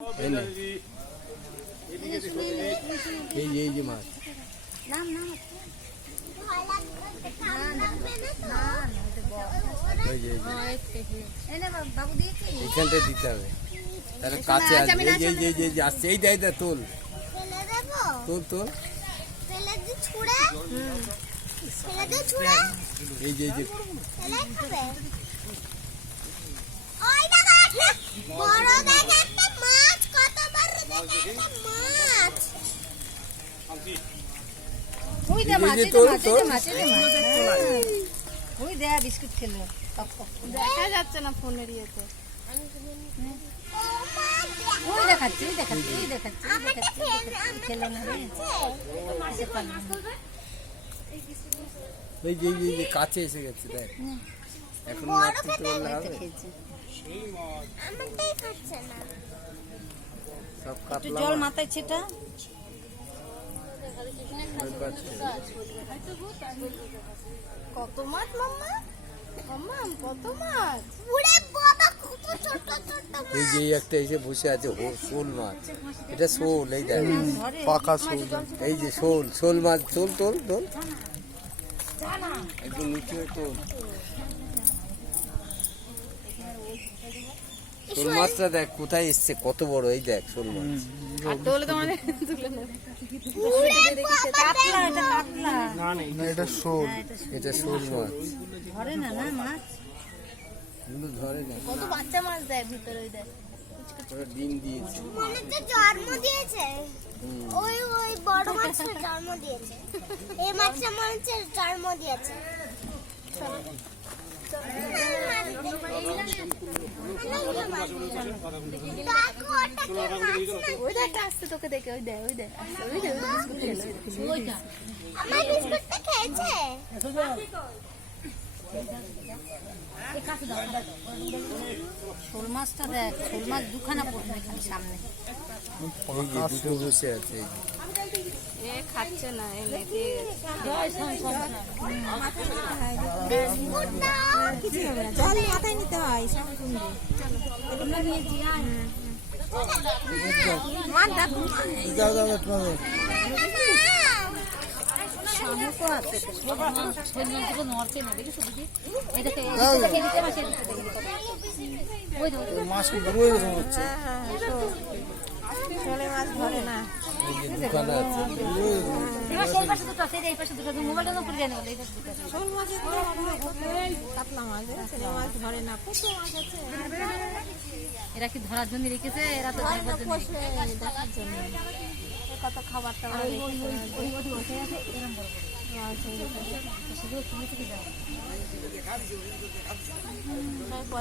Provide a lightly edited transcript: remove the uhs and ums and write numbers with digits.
এই যে মাছ এখানটা দিতে হবে, তাহলে কাছে আসবে। এই যে আসছে, এই দেয় তোল তোল তোল, এই যে বিস্কুট খেলো, দেখা যাচ্ছে না ফোনের ইয়েতে। দেখাচ্ছি খেলো না রে, এই যে কাছে এসে গেছে, দেখ এখন জল মাথায় ছেটা। কত মাছ মাম্মা, কত মাছ! এই যে একটা এসে বসে আছে, শোল মাছ, এটা শোল, এই দেখ পাকা শোল, এই যে শোল মাছ, তোল তোল তোল, একদম নিচে তোল। শোল মাছটা দেখ কোথায় এসছে, কত বড়, এই দেখ শোল মাছ। এটা শোল মাছ, ধরে না মাছ, ধরে না। কত বাচ্চা মাছ দেয় ভিতরে, ওই দেখ ডিম দিয়েছে, জন্ম দিয়েছে, ওই বড় মাছটা জন্ম দিয়েছে, এই মাছটা মাছের জন্ম দিয়েছে। ওই দেখ আসছে তোকে দেখে, ওই দেখ আমার বিস্কুটটা খেয়েছে। শোল মাছটা দেখ, শোল মাছ দুখানা পড়বে এখানে সামনে, দুটো বসে আছে। খাচ্ছে না, মাথায় নিতে হয়। মাছ ধরে না, দোকানে আছে। এরা কি ধরার জন্য রেখেছে, এরা তো দেখার জন্য কত খাবার টাবার এরকম বড়